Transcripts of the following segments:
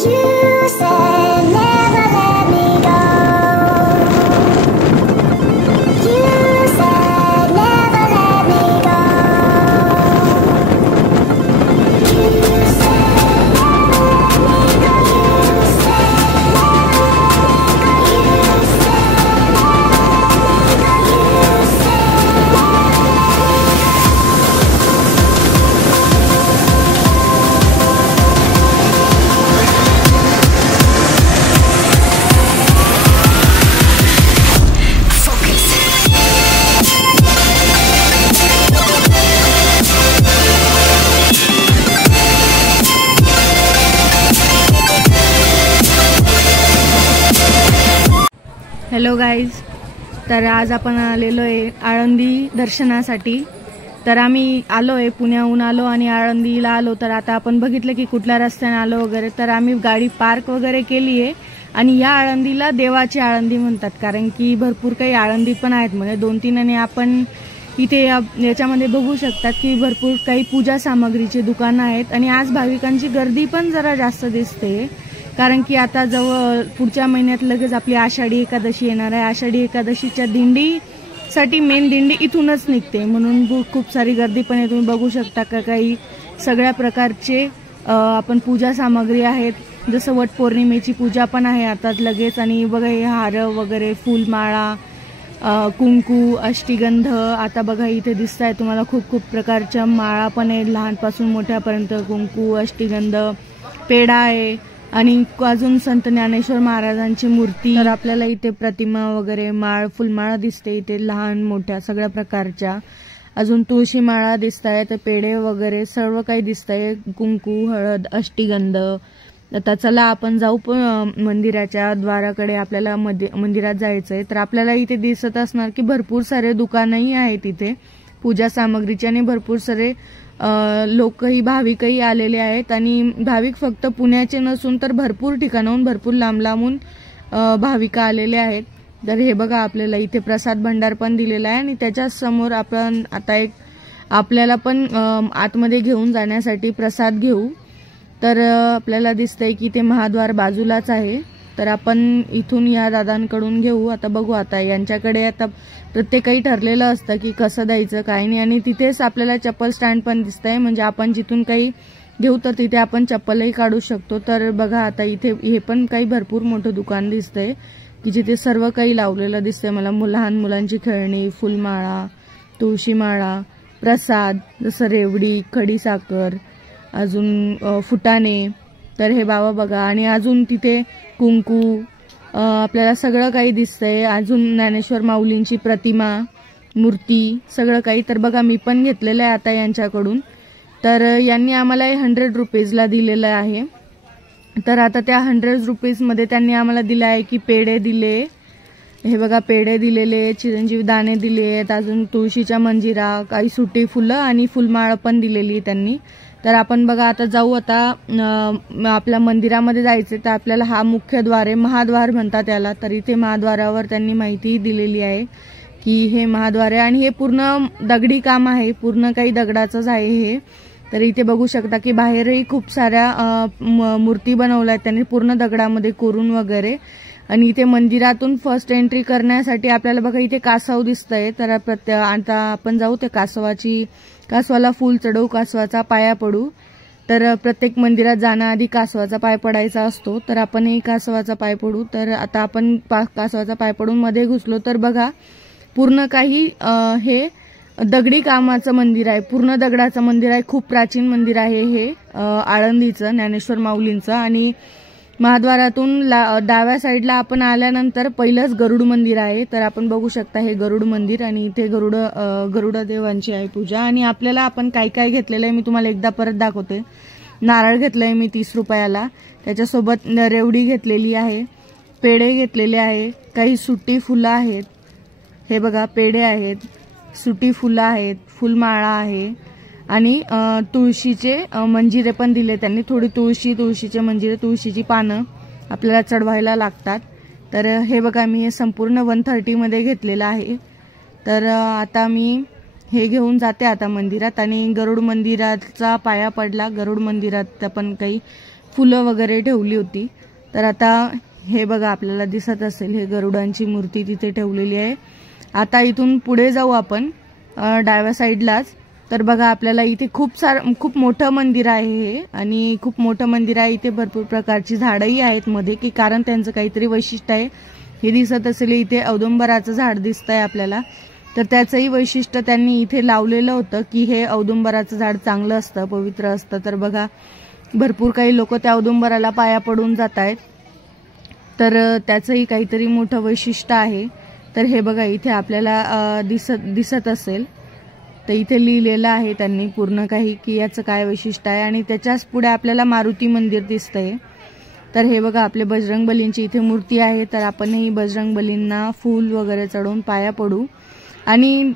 You said never let me go. You said never let me go. You said never let me go. You said never let me go. You said hello guys, तर आज आपण आलेलो आहे आळंदी दर्शनासाठी। तर आम्ही आलो आहे, पुण्याहून आलो आणि आळंदीला आलो। तर आता आपण बघितलं की कुठल्या रस्त्याने आलो वगैरे। तर आम्ही गाडी पार्क वगैरे केली आहे आणि या आळंदीला देवाची आळंदी म्हणतात, कारण की भरपूर काही आळंदी पण आहेत, म्हणजे 2-3 आणि आपण इथे याच्यामध्ये बघू शकतात की भरपूर काही पूजा सामग्रीचे दुकानं आहेत आणि आज भाविकांची गर्दी पण जरा जास्त दिसते, कारण की आता जवळ पुढच्या महिन्यात लगेच आपली आषाढी एकादशी येणार आहे। आषाढी एकादशीच्या दिंडीसाठी मेन दिंडी इथूनच निघते, म्हणून खूप सारी गर्दी पण आहे। तुम्ही बघू शकता का काही सगळ्या प्रकारचे आपण पूजा सामग्री आहेत, जसं वट पौर्णिमेची पूजा पण आहे आता लगेच। आणि बघा हे हार वगैरे, फुलमाळा, कुंकू, अष्टगंध, आता बघा इथे दिसत आहे तुम्हाला खूप खूप प्रकारच्या माळा पण आहे, लहानपासून मोठ्यापर्यंत कुंकू, अष्टगंध, पेढा आहे आणि अजून संत ज्ञानेश्वर महाराजांची मूर्ती। तर आपल्याला इथे प्रतिमा वगैरे, माळ, फुलमाळा दिसते इथे लहान मोठ्या सगळ्या प्रकारच्या, अजून तुळशी माळा दिसत आहे, तर पेढे वगैरे सर्व काही दिसतंय, कुंकू, हळद, अष्टगंध। आता चला आपण जाऊ मंदिराच्या द्वाराकडे, आपल्याला मंदिरात जायचंय। तर आपल्याला इथे दिसत असणार की भरपूर सारे दुकानही आहेत इथे पूजा सामग्रीचे आणि भरपूर सारे लोकही, भाविकही आलेले आहेत आणि भाविक फक्त पुण्याचे नसून तर भरपूर ठिकाणाहून, भरपूर लांब लांबून भाविक आलेले आहेत। तर हे बघा आपल्याला इथे प्रसाद भंडार पण दिलेला आहे आणि त्याच्याच समोर आपण आता एक आपल्याला पण आतमध्ये घेऊन जाण्यासाठी प्रसाद घेऊ। तर आपल्याला दिसतंय की ते महाद्वार बाजूलाच आहे, तर आपण इथून या दादांकडून घेऊ। आता बघू, आता यांच्याकडे आता प्रत्येकही ठरलेलं असतं की कसं द्यायचं काय नाही, आणि तिथेच आपल्याला चप्पल स्टँड पण दिसतंय, म्हणजे आपण जिथून काही घेऊ तर तिथे आपण चप्पलही काढू शकतो। तर बघा आता इथे हे पण काही भरपूर मोठं दुकान दिसतंय की जिथे सर्व काही लावलेलं दिसतंय मला, लहान मुलांची खेळणी, फुलमाळा, तुळशीमाळा, प्रसाद जसं रेवडी, खडीसाखर, अजून फुटाणे। तर हे बाबा बघा, आणि अजून तिथे कुंकू, आपल्याला सगळं काही दिसतंय, अजून ज्ञानेश्वर माऊलींची प्रतिमा, मूर्ती, सगळं काही। तर बघा मी पण घेतलेलं आहे आता यांच्याकडून, तर यांनी आम्हाला 100 रुपीजला दिलेलं आहे। तर आता त्या 100 रुपीजमध्ये त्यांनी आम्हाला दिलं आहे की पेढे दिले, हे बघा पेढे दिलेले, चिरंजीव दाणे दिले आहेत, अजून तुळशीच्या मंजिरा, काही सुटी फुलं आणि फुलमाळ पण दिलेली त्यांनी। तर आपण बघा आता जाऊ, आता आपल्या मंदिरामध्ये जायचे। तर आपल्याला हा मुख्य द्वार आहे, महाद्वार म्हणतात याला। तर इथे महाद्वारावर त्यांनी माहिती दिलेली आहे की हे महाद्वार आहे आणि हे पूर्ण दगडी काम आहे, पूर्ण काही दगडाचंच आहे हे। तर इथे बघू शकता की बाहेरही खूप साऱ्या मूर्ती बनवल्या आहेत त्यांनी पूर्ण दगडामध्ये कोरून वगैरे। आणि इथे मंदिरातून फर्स्ट एंट्री करण्यासाठी आपल्याला बघा इथे कासव दिसतंय। तर आता आपण जाऊ त्या कासवाला फूल चढवू, कासवाचा पाया पडू। तर प्रत्येक मंदिरात जाण्याआधी कासवाचा पाय पडायचा असतो, तर आपणही कासवाचा पाय पडू। तर आता आपण कासवाचा पाय पडून मध्ये घुसलो तर बघा पूर्ण काही हे दगडी कामाचं मंदिर आहे, पूर्ण दगडाचं मंदिर आहे, खूप प्राचीन मंदिर आहे हे आळंदीचं ज्ञानेश्वर माऊलींचं। आणि महाद्वारातून डाव्या साईडला आपण आल्यानंतर पहिलंच गरुड मंदिर आहे। तर आपण बघू शकता हे गरुड मंदिर, आणि इथे गरुड देवांची आहे पूजा। आणि आपल्याला आपण काय काय घेतलेलं आहे मी तुम्हाला एकदा परत दाखवते। नारळ घेतलंय मी 30 रुपयाला, त्याच्यासोबत रेवडी घेतलेली आहे, पेढे घेतलेले आहे, काही सुटी फुलं आहेत, हे बघा पेढे आहेत, सुटी फुलं आहेत, फुलमाळा आहे आणि तुळशीचे मंजिरे पण दिले त्यांनी, थोडी तुळशीचे मंजिरे, तुळशीची पानं आपल्याला चढवायला लागतात। तर हे बघा मी हे संपूर्ण 130 मध्ये घेतलेलं आहे। तर आता मी हे घेऊन जाते आता मंदिरात, आणि गरुड मंदिराचा पाया पडला। गरुड मंदिरात आपण काही फुलं वगैरे ठेवली होती. तर आता हे बघा आपल्याला दिसत असेल, हे गरुडांची मूर्ती तिथे ठेवलेली आहे. आता इथून पुढे जाऊ आपण डाव्या साईडलाच. तर बघा आपल्याला इथे खूप मोठं मंदिर आहे हे, आणि खूप मोठं मंदिर आहे. इथे भरपूर प्रकारची झाडंही आहेत मध्ये, की कारण त्यांचं काहीतरी वैशिष्ट्य आहे. हे दिसत असेल इथे औदुंबराचं झाड दिसतंय आपल्याला. तर त्याचंही वैशिष्ट्य त्यांनी इथे लावलेलं होतं, की हे औदुंबराचं झाड चांगलं असतं, पवित्र असतं. तर बघा भरपूर काही लोक त्या औदुंबराला पाया पडून जात आहेत. तर त्याचंही काहीतरी मोठं वैशिष्ट्य आहे. तर हे बघा इथे आपल्याला दिसत असेल, तर इथे लिहिलेलं आहे त्यांनी पूर्ण काही, की याचं काय वैशिष्ट्य आहे. आणि त्याच्याच पुढे आपल्याला मारुती मंदिर दिसतंय. तर हे बघा आपले बजरंगबलींची इथे मूर्ती आहे. तर आपणही बजरंगबलींना फूल वगैरे चढवून पाया पडू. आणि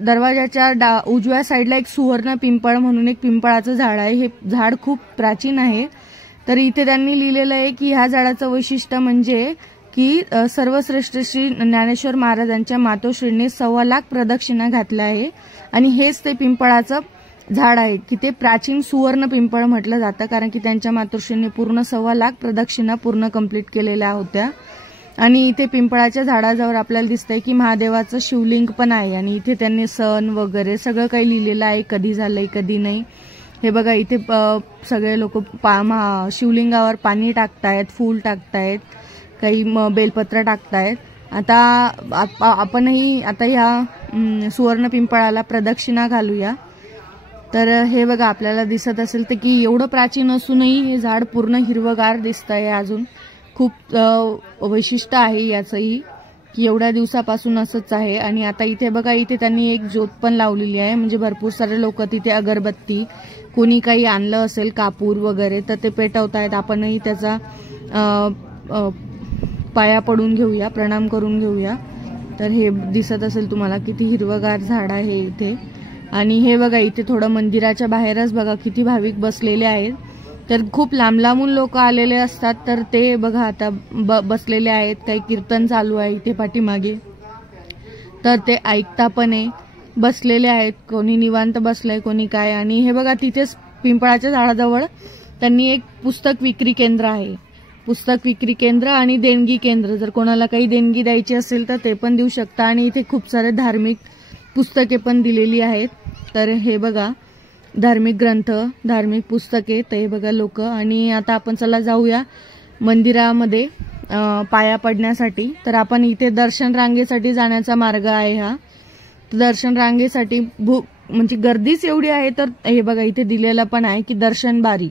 दरवाजाच्या उजव्या साईडला एक सुवर्ण पिंपळ म्हणून एक पिंपळाचं झाड आहे. हे झाड खूप प्राचीन आहे. तर इथे त्यांनी लिहिलेलं आहे की ह्या झाडाचं वैशिष्ट्य म्हणजे की सर्वश्रेष्ठ श्री ज्ञानेश्वर महाराजांच्या मातोश्रीने 1.25 लाख प्रदक्षिणा घातल्या आहे. आणि हेच ते पिंपळाचं झाड आहे, की ते प्राचीन सुवर्ण पिंपळ म्हटलं जातं, कारण की त्यांच्या मातोश्रीने पूर्ण 1.25 लाख प्रदक्षिणा पूर्ण कंप्लीट केलेल्या होत्या. आणि इथे पिंपळाच्या झाडाजवळ आपल्याला दिसतंय की महादेवाचं शिवलिंग पण आहे. आणि इथे त्यांनी सण वगैरे सगळं काही लिहिलेलं आहे, कधी झालंय कधी नाही. हे बघा इथे सगळे लोक शिवलिंगावर पाणी टाकतायत, फूल टाकतायत, काही बेलपत्र टाकतायत. आता आपणही आता ह्या सुवर्ण पिंपळाला प्रदक्षिणा घालूया. तर हे बघा आपल्याला दिसत असेल तर की एवढं प्राचीन असूनही हे झाड पूर्ण हिरवगार दिसतंय. अजून खूप वैशिष्ट्य आहे याचंही, की एवढ्या दिवसापासून असंच आहे. आणि आता इथे बघा इथे त्यांनी एक ज्योत पण लावलेली आहे, म्हणजे भरपूर सारे लोक तिथे अगरबत्ती, कोणी काही आणलं असेल कापूर वगैरे तर ते पेटवतायत. आपणही त्याचा पाया पडून घेऊया, प्रणाम करून घेऊया. तर हे दिसत असेल तुम्हाला किती हिरवगार झाड आहे इथे. आणि हे बघा इथे थोडं मंदिराच्या बाहेरच बघा किती भाविक बसलेले आहेत. तर खूप लांब लांबून लोक आलेले असतात. तर ते बघा आता बसलेले आहेत, काही कीर्तन चालू आहे इथे पाठीमागे, तर ते ऐकता पण आहे, बसलेले आहेत. कोणी निवांत बसलंय, कोणी काय. आणि हे बघा तिथेच पिंपळाच्या झाडाजवळ त्यांनी एक पुस्तक विक्री केंद्र आहे. पुस्तक विक्री केंद्र आणि देणगी केंद्र, जर कोणाला काही देणगी द्यायची असेल तर ते पण देऊ शकता. आणि इथे खूप सारे धार्मिक पुस्तके पण दिलेली आहेत. तर हे बघा धार्मिक ग्रंथ, धार्मिक पुस्तके, तर हे बघा लोक. आणि आता आपण चला जाऊया मंदिरामध्ये पाया पडण्यासाठी. तर आपण इथे दर्शन रांगेसाठी जाण्याचा मार्ग आहे हा. दर्शन रांगेसाठी म्हणजे गर्दीच एवढी आहे. तर हे बघा इथे दिलेलं पण आहे की दर्शन बारी.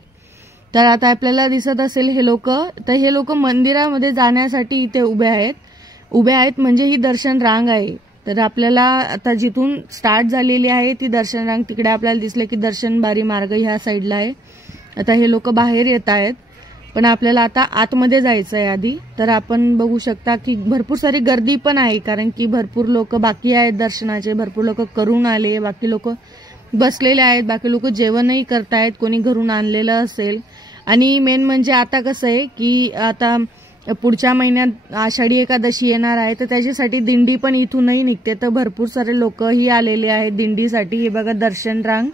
तर आता आपल्याला दिसत असेल हे लोक, तर हे लोक मंदिरामध्ये जाण्यासाठी इथे उभे आहेत म्हणजे ही दर्शन रांग आहे. तर आपल्याला आता जिथून स्टार्ट झालेली आहे ती दर्शन रांग, तिकडे आपल्याला दिसले की दर्शन बारी मार्ग ह्या साईडला आहे. आता हे लोक बाहेर येत आहेत, पण आपल्याला आता आतमध्ये जायचं आहे आधी. तर आपण बघू शकता की भरपूर सारी गर्दी पण आहे, कारण की भरपूर लोक बाकी आहेत दर्शनाचे, भरपूर लोक करून आले, बाकी लोक बसलेले आहेत, बाकी लोक जेवणही करतायत, कोणी घरून आणलेलं असेल. आणि मेन म्हणजे आता कसं आहे की आता पुढच्या महिन्यात आषाढी एकादशी येणार आहे, तर त्याच्यासाठी दिंडी पण इथूनही निघते. तर भरपूर सारे लोकही आलेले आहेत दिंडीसाठी. हे बघा दर्शन रांग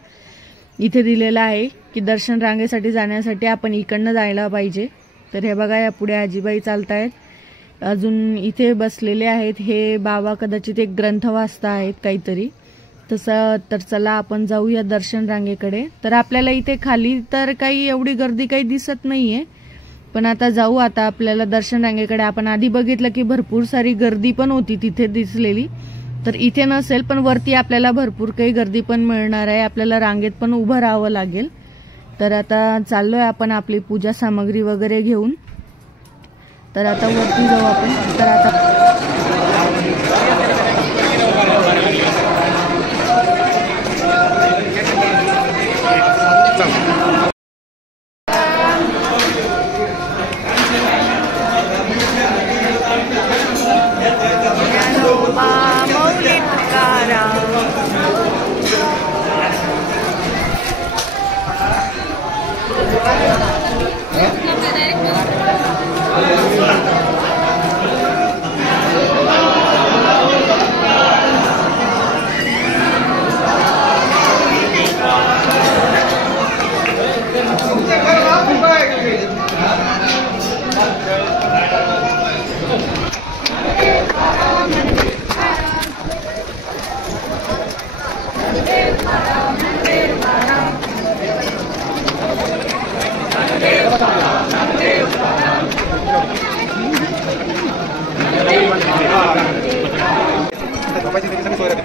इथे दिलेलं आहे की दर्शन रांगेसाठी जाण्यासाठी आपण इकडनं जायला पाहिजे. तर हे बघा या पुढे आजीबाई चालतायत, अजून इथे बसलेले आहेत. हे बाबा कदाचित एक ग्रंथ वाचता आहेत काहीतरी तसं. तर चला आपण जाऊया दर्शन रांगेकडे. तर आपल्याला इथे खाली तर काही एवढी गर्दी काही दिसत नाहीये, पण आता जाऊ आता आपल्याला दर्शन रांगेकडे. आपण आधी बघितलं की भरपूर सारी गर्दी पण होती तिथे दिसलेली, तर इथे नसेल, पण वरती आपल्याला भरपूर काही गर्दी पण मिळणार आहे. आपल्याला रांगेत पण उभं राहावं लागेल. तर आता चाललोय आपण आपली पूजा सामग्री वगैरे घेऊन. तर आता वरती जाऊ आपण. तर आता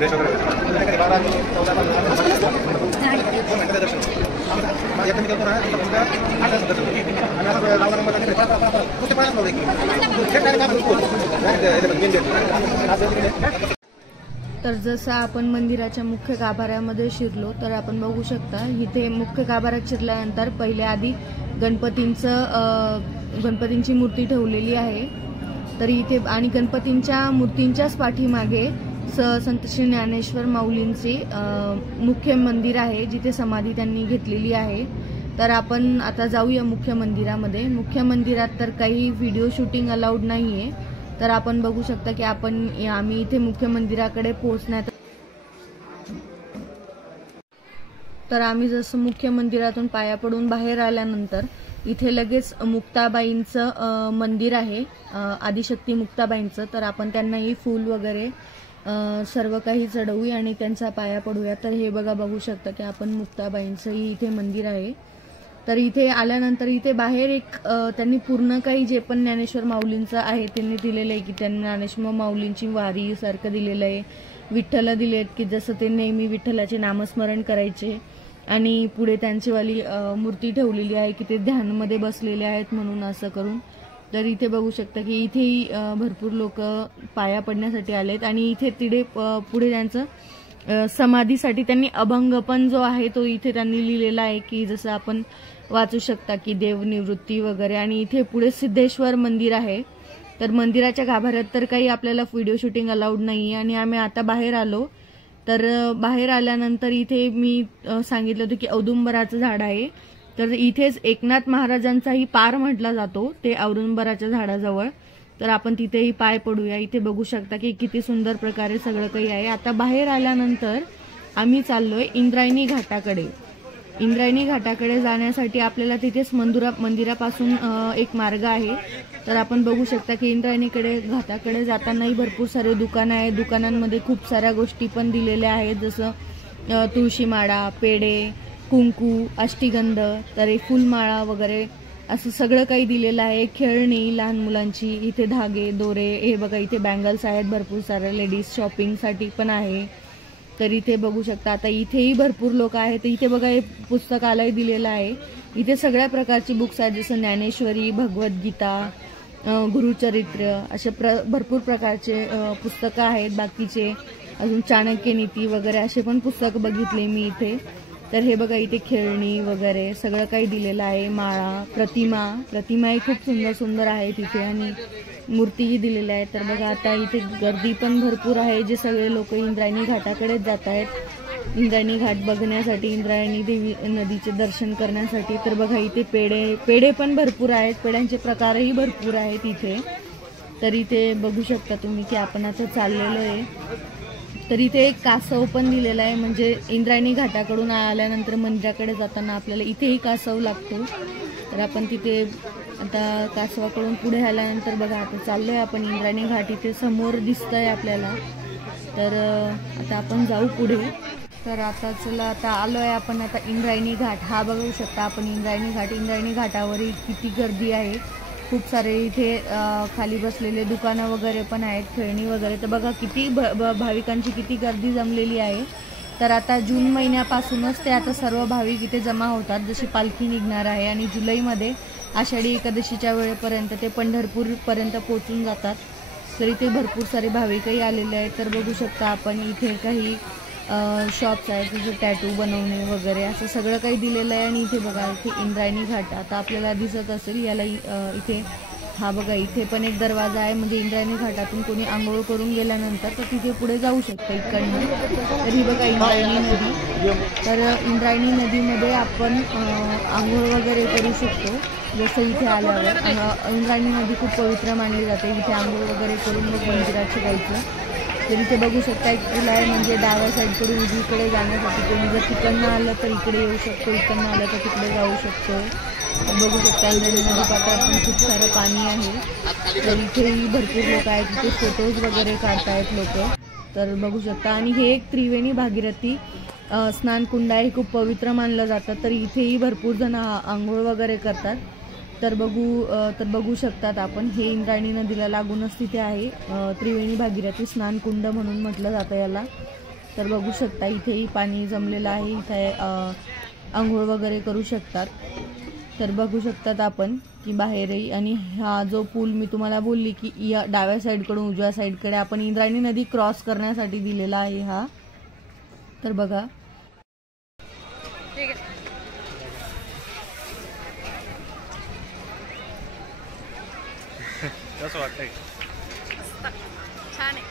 तर जसं आपण मंदिराच्या मुख्य गाभाऱ्यामध्ये शिरलो तर आपण बघू शकता इथे मुख्य गाभाऱ्यात शिरल्यानंतर पहिले आधी गणपतींची मूर्ती ठेवलेली आहे. तर इथे आणि गणपतींच्या मूर्तींच्याच पाठीमागे संत श्री ज्ञानेश्वर माऊलींचे मुख्य मंदिर आहे, जिथे समाधी त्यांनी घेतलेली आहे. तर आपण आता जाऊया मुख्य मंदिरामध्ये. मुख्य मंदिरात तर काही व्हिडिओ शूटिंग अलाउड नाहीये. तर आपण बघू शकता की आम्ही इथे मुख्य मंदिराकडे पोहोचण्यात तर आम्ही जसं मुख्य मंदिरातून पाया पडून बाहेर आल्यानंतर इथे लगेच मुक्ताबाईंचं मंदिर आहे, आदिशक्ती मुक्ताबाईंचं. तर आपण त्यांनाही फूल वगैरे सर्व काही चढवूया आणि त्यांचा पाया पडूया. तर हे बघू शकता की आपण मुक्ताबाईंचंही इथे मंदिर आहे. तर इथे आल्यानंतर इथे बाहेर एक त्यांनी पूर्ण काही जे पण ज्ञानेश्वर माऊलींचं आहे त्यांनी दिलेलं आहे की त्यांनी ज्ञानेश्वर माऊलींची वारी सारखं दिलेलं आहे. विठ्ठल दिलेत की जसं ते नेहमी विठ्ठलाचे नामस्मरण करायचे आणि पुढे त्यांची वाली मूर्ती ठेवलेली आहे की ते ध्यानमध्ये बसलेले आहेत म्हणून असं करून. तर इथे बघू शकता की इथेही भरपूर लोक पाया पडण्यासाठी आलेत आणि इथे पुढे त्यांचं समाधीसाठी त्यांनी अभंग पण जो आहे तो इथे त्यांनी लिहिलेला आहे की जसं आपण वाचू शकता की देव निवृत्ती वगैरे. आणि इथे पुढे सिद्धेश्वर मंदिर आहे. तर मंदिराच्या गाभाऱ्यात तर काही आपल्याला व्हिडिओ शूटिंग अलाउड नाही आणि आम्ही आता बाहेर आलो. तर बाहेर आल्यानंतर इथे मी सांगितलं होतं की औदुंबराचं झाड आहे. तर इथेच एकनाथ महाराजांचाही पार म्हटला जातो ते औदुंबराच्या झाडाजवळ. तर आपण तिथेही पाय पडूया. इथे बघू शकता की किती सुंदर प्रकारे सगळं काही आहे. आता बाहेर आल्यानंतर आम्ही चाललोय इंद्रायणी घाटाकडे. इंद्रायणी घाटाकडे जाण्यासाठी आपल्याला तिथेच मंदिरापासून एक मार्ग आहे. तर आपण बघू शकता की इंद्रायणीकडे घाटाकडे जातानाही भरपूर सारे दुकानं आहेत. दुकानांमध्ये खूप साऱ्या गोष्टी पण दिलेल्या आहेत, जसं तुळशीमाळा, पेढे, कुंकू, अष्टीगंध, तर फुलमाळा वगैरे असं सगळं काही दिलेलं आहे. खेळणी लहान मुलांची, इथे धागे दोरे, हे बघा इथे बँगल्स आहेत भरपूर साऱ्या, लेडीज शॉपिंगसाठी पण आहे. तर इथे बघू शकता आता इथेही भरपूर लोक आहेत. इथे बघा हे पुस्तकालय दिलेलं आहे. इथे सगळ्या प्रकारची बुक्स आहेत, जसं ज्ञानेश्वरी, भगवद्गीता, गुरुचरित्र असे भरपूर प्रकारचे पुस्तकं आहेत. बाकीचे अजून चाणक्य नीती वगैरे असे पण पुस्तकं बघितले मी इथे. तर हे बघा इथे खेळणी वगैरे सगळं काही दिलेलं आहे. माळा, प्रतिमाही खूप सुंदर सुंदर आहे तिथे आणि मूर्तीही दिलेल्या आहेत. तर बघा आता इथे गर्दी पण भरपूर आहे, जे सगळे लोक इंद्रायणी घाटाकडेच जात आहेत इंद्रायणी घाट बघण्यासाठी, इंद्रायणी देवी नदीचे दर्शन करण्यासाठी. तर बघा इथे पेढे पण भरपूर आहेत, पेढ्यांचे प्रकारही भरपूर आहेत इथे. तर इथे बघू शकता तुम्ही की आपण आता चाललेलो आहे. तर इथे एक कासव पण दिलेला आहे, म्हणजे इंद्रायणी घाटाकडून आल्यानंतर मंदिराकडे जाताना आपल्याला इथेही कासव लागतो. तर आपण तिथे आता कासवाकडून पुढे आल्यानंतर बघा आता चाललोय आपण इंद्रायणी घाट. इथे समोर दिसतंय आपल्याला. तर आता आपण जाऊ पुढे. तर आता चला आता आलोय आपण आता इंद्रायणी घाट. हा बघू शकता आपण इंद्रायणी घाटावरही किती गर्दी आहे. खूप सारे इथे खाली बसलेले दुकानं वगैरे पण आहेत, खेळणी वगैरे. तर बघा किती भाविकांची किती गर्दी जमलेली आहे. तर आता जून महिन्यापासूनच ते आता सर्व भाविक इथे जमा होतात, जशी पालखी निघणार आहे. आणि जुलैमध्ये आषाढी एकादशीच्या वेळेपर्यंत ते पंढरपूरपर्यंत पोहोचून जातात. तर इथे भरपूर सारे भाविकही आलेले आहेत. तर बघू शकता आपण इथे काही शॉप्स आहेत, जसं टॅटू बनवणे वगैरे असं सगळं काही दिलेलं आहे. आणि इथे बघा इथे इंद्रायणी घाट आता आपल्याला दिसत असेल. याला इथे हा बघा इथे पण एक दरवाजा आहे, म्हणजे इंद्रायणी घाटातून कोणी आंघोळ करून गेल्यानंतर तर तिथे पुढे जाऊ शकतं इकडनं. तर ही बघा इंद्रायणी नदी. तर इंद्रायणी नदीमध्ये आपण आंघोळ वगैरे करू शकतो. जसं इथे आल्यावर इंद्रायणी नदी खूप पवित्र मानली जाते. इथे आंघोळ वगैरे करून मग मंदिरात जायचं. तर इथे बघू शकता एक पूल आहे, म्हणजे डाव्या साईडकडून उजवीकडे जाण्यासाठी. कोणी जर तिकडनं आलं तर इकडे येऊ शकतो, इकडनं आलं तर तिकडे जाऊ शकतो. बघू शकता इंद्रायणी नदी पात्रात पण खूप सारं पाणी आहे. तर इथेही भरपूर लोक आहेत, इथे फोटोज वगैरे काढतायत लोक. तर बघू शकता. आणि हे एक त्रिवेणी भागीरथी स्नानकुंड आहे, खूप पवित्र मानलं जातं. तर इथेही भरपूर जण आंघोळ वगैरे करतात. तर बघू शकतात आपण हे इंद्रायणी नदीला लागूनच तिथे आहे त्रिवेणी भागीरथी स्नानकुंड म्हणून म्हटलं जातं याला. तर बघू शकता इथेही पाणी जमलेलं आहे, इथे आंघोळ वगैरे करू शकतात. तर बघू शकतात आपण की बाहेरही. आणि हा जो पूल मी तुम्हाला बोलली की या डाव्या साईडकडून उजव्या साईडकडे आपण इंद्रायणी नदी क्रॉस करण्यासाठी दिलेला आहे हा. तर बघा कसं वाटतंय? छान आहे.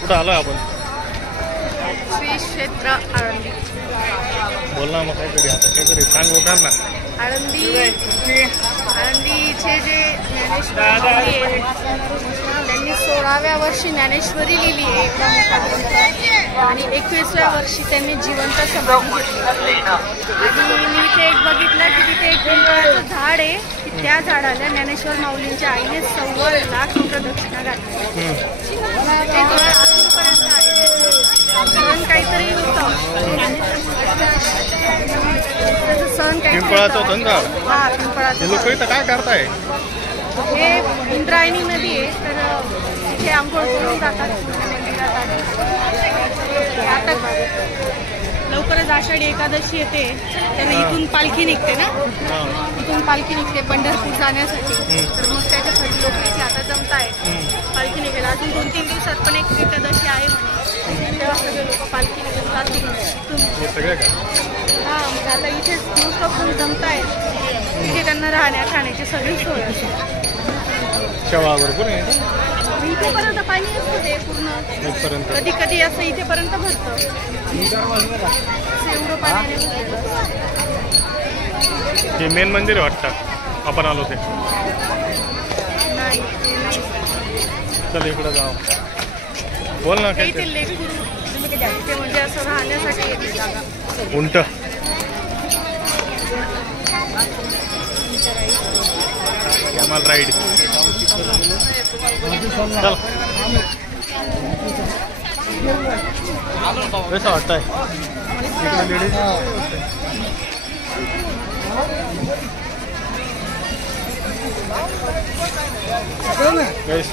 कुठं आलोय आपण? श्री क्षेत्र आळंदी. बोल ना मग काहीतरी, आता काहीतरी सांग लोकांना. आळंदीचे जे ज्ञानेश्वर माऊली आहेत, त्यांनी 16व्या वर्षी ज्ञानेश्वरी लिहिली आहे एका मोठा ग्रंथ, आणि 21व्या वर्षी त्यांनी जिवंत समाधी घेतली. आणि मी इथे एक बघितलं की तिथे एक पिंपळाचं झाड आहे की त्या झाडाला ज्ञानेश्वर माऊलींच्या आईने 1.25 लाख प्रदक्षिणा घातली. ते घर अजूनपर्यंत आहे. सण काहीतरी होतं, सण पिंपळाचं होतं ना? हा, पिंपळाचं. लोक इथं काय करताय? हे इंद्रायणी नदी आहे, तर इथे आंघोळ करून जातात मंदिरात. आता लवकरच आषाढी एकादशी येते, त्याला इथून पालखी निघते ना, इथून पालखी निघते पंढरपूर जाण्यासाठी. तर मग त्याच्यासाठी लोक इथे आता जमत आहेत पालखी निघायला. अजून 2-3 दिवसात पण एक एकादशी आहे म्हणे, तेव्हा सगळे लोक पालखी निघून जातील इथून. हा, मग आता इथेच मोस्ट ऑफ जमत आहेत. इथे त्यांना राहण्या खाण्याची सगळी सोय असते. शेवाळ भरपूर आहे इथेपर्यंत पाणी असतं ते पूर्ण, कधी कधी असं इथेपर्यंत भरतं. एवढं पाणी. हे मेन मंदिर आहे वाटतं आपण आलो ते. नाही, चल इकडे जाऊ. बोल ना इथे काही. लेकूर ते म्हणजे असं राहण्यासाठी येते जागा. उंट कमाल राईड. चल कसं वाटतंय इकडे लेडीज?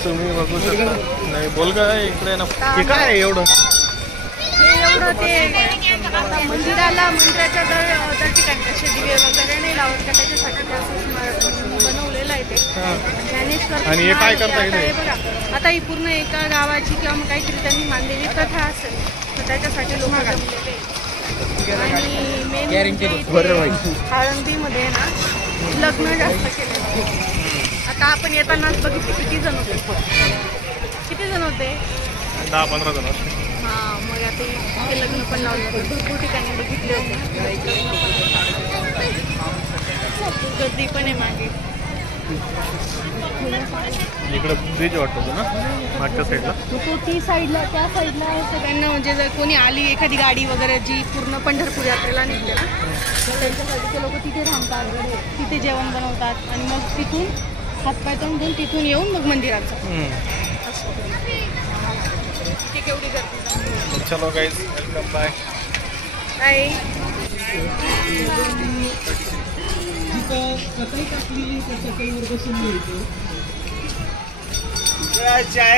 तुम्ही बघू शकता. नाही बोल काय इकडे ना, हे काय आहे एवढं? एवढं ते आता मंदिराच्या दर ठिकाणी कसे दिवे वगैरे नाही लावत का, त्याच्यासाठी बनवलेलं आहे ते ज्ञानेश्वर. आणि हे काय करता इथे? बघा, आता ही पूर्ण एका गावाची किंवा मग काहीतरी त्यांनी मानलेली प्रथा असेल, तर त्याच्यासाठी लोक जमलेले. आणि मेन आळंदीमध्ये ना लग्न जास्त केले. आता आपण येतानाच बघितले किती जण होते, 10-15 जण असते. हां, मग आता इथे लग्न पण लावलं, भरपूर ठिकाणी बघितले होते. गर्दी पण आहे मागे. इकडे ब्रिज वाटतो ना मागच्या साईडला. तो ती साईडला, त्या साईडला सगळ्यांना म्हणजे जर कोणी आली एखादी गाडी वगैरे जी पूर्ण पंढरपूर यात्रेला निघते ना, तर त्यांच्यासाठी ते लोक तिथे थांबतात, तिथे जेवण बनवतात आणि मग तिथून हातपाय तोंड घेऊन तिथून येऊन मग मंदिरात जातात. तिथे केवढी गर्दी. चलो गाईज, वेलकम बाय. काय चाय